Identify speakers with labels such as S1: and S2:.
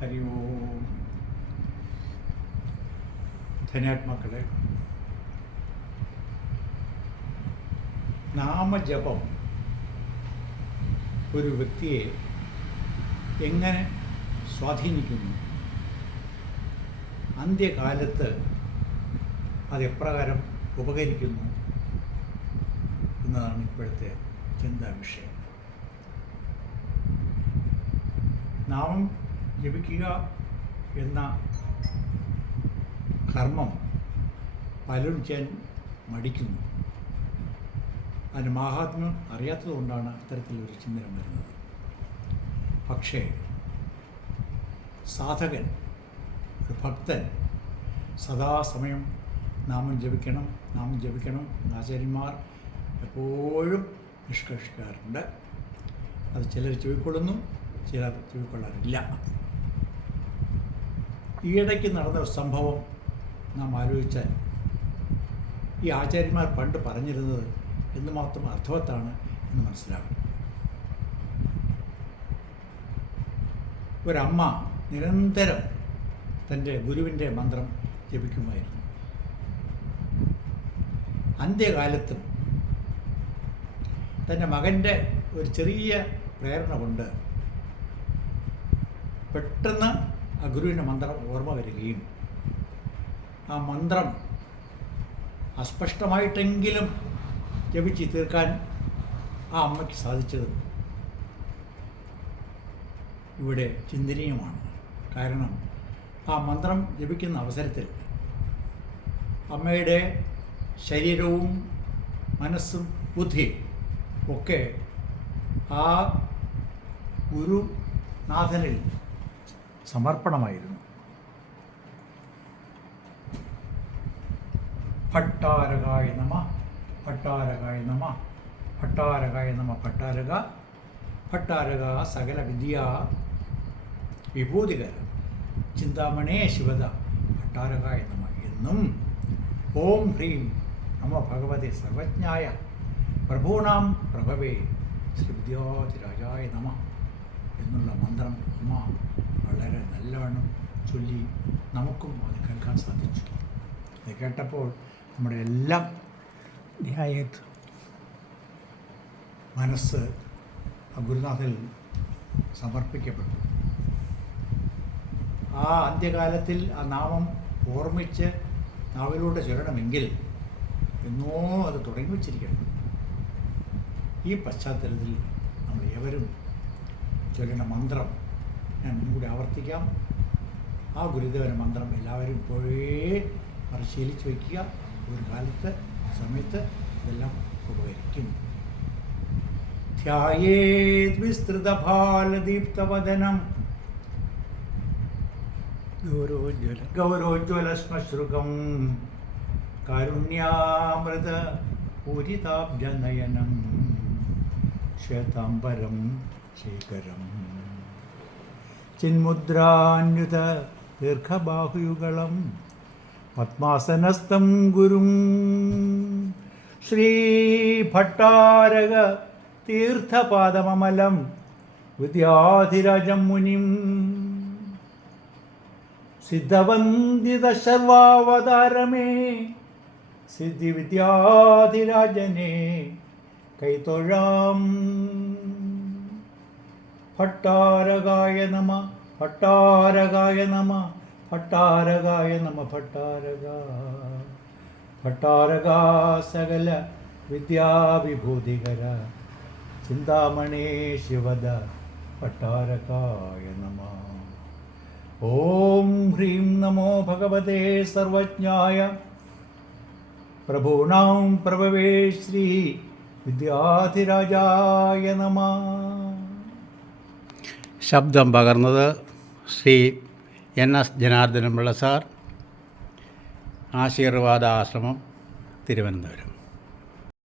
S1: ഹരി ഓം ധന്യാത്മാക്കളെ. നാമജപം ഒരു വ്യക്തിയെ എങ്ങനെ സ്വാധീനിക്കുന്നു? അന്ത്യകാലത്ത് അത് എപ്രകാരം ഉപകരിക്കുന്നു എന്നതാണ് ഇപ്പോഴത്തെ ചിന്താ വിഷയം നാമം ജപിക്കുക എന്ന കർമ്മം പലരും ചെയ്യാൻ മടിക്കുന്നു. അതിന് മാഹാത്മ്യം അറിയാത്തതുകൊണ്ടാണ് അത്തരത്തിലൊരു ചിന്തനം വരുന്നത്. പക്ഷേ സാധകൻ ഒരു ഭക്തൻ സദാസമയം നാമം ജപിക്കണം നാമം ജപിക്കണം ആചാര്യന്മാർ എപ്പോഴും നിഷ്കർഷിക്കാറുണ്ട്. അത് ചിലർ ചെവിക്കൊള്ളുന്നു ചിലർ ചെവിക്കൊള്ളാറില്ല ഈയിടയ്ക്ക് നടന്ന സംഭവം നാം ആലോചിച്ചാൽ ഈ ആചാര്യന്മാർ പണ്ട് പറഞ്ഞിരുന്നത് എന്തുമാത്രം അർത്ഥവത്താണ് എന്ന് മനസ്സിലാകും. ഒരമ്മ നിരന്തരം തന്റെ ഗുരുവിന്റെ മന്ത്രം ജപിക്കുമായിരുന്നു. അന്ത്യകാലത്തും തന്റെ മകന്റെ ഒരു ചെറിയ പ്രേരണ കൊണ്ട് പെട്ടെന്ന് ആ ഗുരുവിന്റെ മന്ത്രം ഓർമ്മ വരികയും ആ മന്ത്രം അസ്പഷ്ടമായിട്ടെങ്കിലും ജപിച്ച് തീർക്കാൻ ആ അമ്മയ്ക്ക് സാധിച്ചത് ഇവിടെ ചിന്തനീയമാണ്. കാരണം ആ മന്ത്രം ജപിക്കുന്ന അവസരത്തിൽ അമ്മയുടെ ശരീരവും മനസ്സും ബുദ്ധിയും ഒക്കെ ആ ഗുരുനാഥനിൽ സമർപ്പണമായിരുന്നു. ഭട്ടാരകായ നമ ഭട്ടാരകായ നമ ഭട്ടാരകായ നമ ഭട്ടാരക ഭട്ടാരക സകല വിദ്യ വിഭൂതികര. ചിന്താമണേ ശിവത ഭട്ടാരകായ നമ എന്നും. ഓം ഹ്രീം നമ ഭഗവതി സർവജ്ഞായ. പ്രഭൂണാം പ്രഭവേ ശ്രീ വിദ്യാധിരാജായ നമ. എന്നുള്ള മന്ത്രം അമ്മ വളരെ നല്ലവണ്ണം ചൊല്ലി നമുക്കും അത് കേൾക്കാൻ സാധിച്ചു. ഇത് കേട്ടപ്പോൾ നമ്മുടെ എല്ലാം ധ്യായത്ത് മനസ്സ് ആ ഗുരുനാഥിൽ സമർപ്പിക്കപ്പെട്ടു. ആ അന്ത്യകാലത്തിൽ ആ നാമം ഓർമ്മിച്ച് നാവിലൂടെ ചൊല്ലണമെങ്കിൽ എന്നോ അത് തുടങ്ങി വച്ചിരിക്കണം. ഈ പശ്ചാത്തലത്തിൽ നമ്മൾ ഏവരും ചൊല്ലേണ്ട മന്ത്രം ഞാൻ ഒന്നുകൂടി ആവർത്തിക്കാം. ആ ഗുരുദേവന മന്ത്രം എല്ലാവരും ഇപ്പോഴേ പരിശീലിച്ച് വയ്ക്കുക. ഒരു കാലത്ത് സമയത്ത് ഇതെല്ലാം ഉപകരിക്കും. ധ്യായേത് വിസ്തൃതഭാലദീപ്തവദനം
S2: ഗൗരവോജ്വല
S1: ഗൗരോജ്വലശ്മശ്രുകം കാരുണ്യാമൃത പൂരിതാബ്ജനയനം. ശ്വേതാംബരം ശേഖരം. ചിന്മുദ്രാന്യുത ദീർഘബാഹുയുഗളം. പത്മാസനസ്ഥം ഗുരും. ശ്രീഭട്ടാരക തീർത്ഥപാദമമലം വിദ്യാധിരാജം മുനിം. സിദ്ധവന്ദിത സർവാവതാരമേ സിദ്ധിവിദ്യാധിരാജനെ കൈതൊഴാം. ഭട്ടാരകായ നമ ഭട്ടാരകായ നമ ഭട്ടാരകായ നമ ഭട്ടാരക. ഭട്ടാരകാ സകല വിദ്യാവിഭൂതികര. ചിന്താമണി ശിവദ ഭട്ടാരകായ നമ. ഓം ഹ്രീം നമോ ഭഗവതേ സർവജ്ഞായ. പ്രഭൂണാം പ്രഭവേ ശ്രീ വിദ്യാധിരാജായ നമ.
S2: ശബ്ദം പകർന്നത് Shri N S Janardhanapillai sir. ആശീർവാദ ആശ്രമം തിരുവനന്തപുരം.